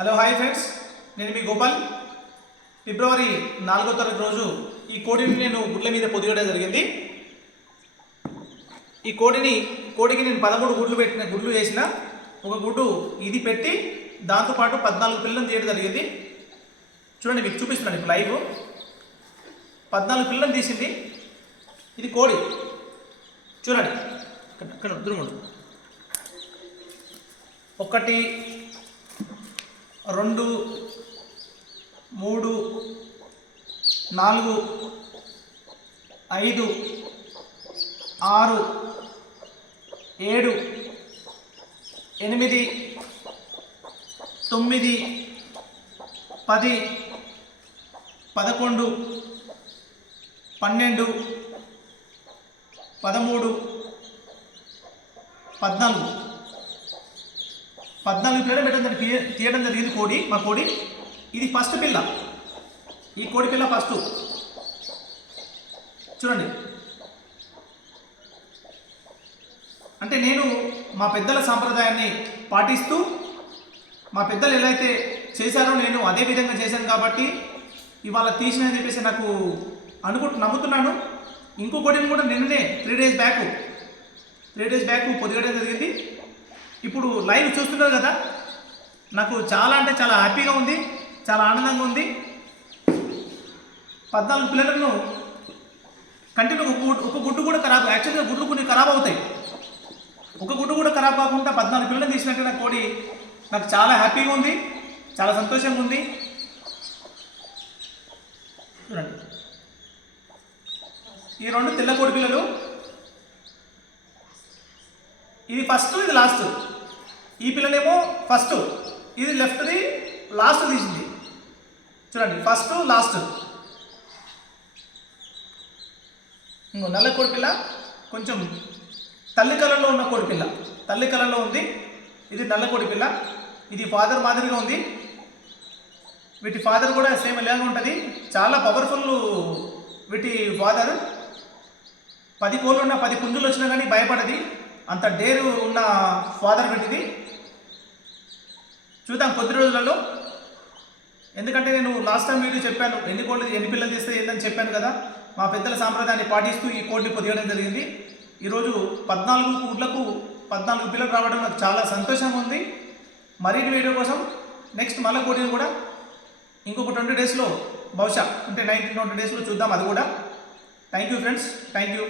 Hello hi friends. నేను మీ గోపాల్. ఫిబ్రవరి నాలుగో తారీఖు రోజు ఈ కోడిని నేను గుడ్ల మీద పొదిగడం జరిగింది. ఈ కోడిని కోడికి నేను పదమూడు గుడ్లు పెట్టిన గుడ్లు వేసిన ఒక గుడ్డు ఇది పెట్టి దాంతోపాటు పద్నాలుగు పిల్లలను తీయడం జరిగింది. చూడండి మీకు చూపిస్తున్నాను ఇప్పుడు లైవ్. పద్నాలుగు పిల్లలను తీసింది. ఇది కోడి. చూడండి. ఇక్కడ- ఇక్కడ దూరం ఒకటి రెండు మూడు నాలుగు ఐదు ఆరు ఏడు ఎనిమిది తొమ్మిది పది పదకొండు పన్నెండు పదమూడు పద్నాలుగు. పద్నాలుగు పిల్లలు పెట్టడం తీయడం జరిగింది కోడి మా కోడి. ఇది ఫస్ట్ పిల్ల. ఈ కోడి పిల్ల ఫస్ట్. చూడండి. అంటే నేను మా పెద్దల సాంప్రదాయాన్ని పాటిస్తూ మా పెద్దలు ఎలా అయితే చేశారో నేను అదే విధంగా చేశాను కాబట్టి ఇవాళ తీసినని చెప్పేసి నాకు అనుకుంటు నమ్ముతున్నాను. ఇంకో కోడిని కూడా నిన్ననే three days back three days back పొదిగడం జరిగింది. ఇప్పుడు లైవ్ చూస్తున్నారు కదా? నాకు చాలా అంటే చాలా హ్యాపీగా ఉంది చాలా ఆనందంగా ఉంది. పద్నాలుగు పిల్లలను కంటిన్యూ ఒక గుడ్డు ఒక గుడ్డు కూడా ఖరాబ్ యాక్చువల్గా గుడ్లు కొన్ని ఖరాబ్ అవుతాయి. ఒక గుడ్డు కూడా ఖరాబ్ కాకుండా పద్నాలుగు పిల్లలు తీసినట్టు నాకు కోడి నాకు చాలా హ్యాపీగా ఉంది చాలా సంతోషంగా ఉంది. చూడండి. ఈ రెండు తెల్ల కోడి పిల్లలు. ఇది ఫస్ట్ ఇది లాస్ట్ ఈ పిల్లనేమో ఫస్ట్ ఇది లెఫ్ట్ది లాస్ట్ తీసింది. చూడండి ఫస్ట్ లాస్ట్ ఇంకో నల్ల కోడిపిల్ల కొంచెం తల్లి కలర్లో ఉన్న కోడిపిల్ల తల్లి కలర్లో ఉంది ఇది నల్ల కోడిపిల్ల ఇది ఫాదర్ మాదిరిగా ఉంది. వీటి ఫాదర్ కూడా సేమ్ ఇలాగే ఉంటుంది. చాలా పవర్ఫుల్ వీటి ఫాదర్ పది కోళ్ళు ఉన్న పది పుంజులు వచ్చినా కానీ భయపడది. అంత డేరు ఉన్న ఫాదర్ వీటిది. చూద్దాం కొద్ది రోజులలో. ఎందుకంటే నేను లాస్ట్ టైం వీడియో చెప్పాను ఎన్ని కోళ్ళు ఎన్ని పిల్లలు తీస్తే ఏందని చెప్పాను కదా. మా పెద్దల సాంప్రదాయాన్ని పాటిస్తూ ఈ కోడ్ని పొదిగడం జరిగింది. ఈరోజు పద్నాలుగు కోట్లకు పద్నాలుగు పిల్లలు రావడం నాకు చాలా సంతోషంగా ఉంది. మరిన్ని వీడియో కోసం నెక్స్ట్ మళ్ళీ కోడిని కూడా ఇంకొక ట్వంటీ డేస్లో బహుశా అంటే నైన్టీన్ ట్వంటీ డేస్లో చూద్దాం అది కూడా. Thank you friends thank you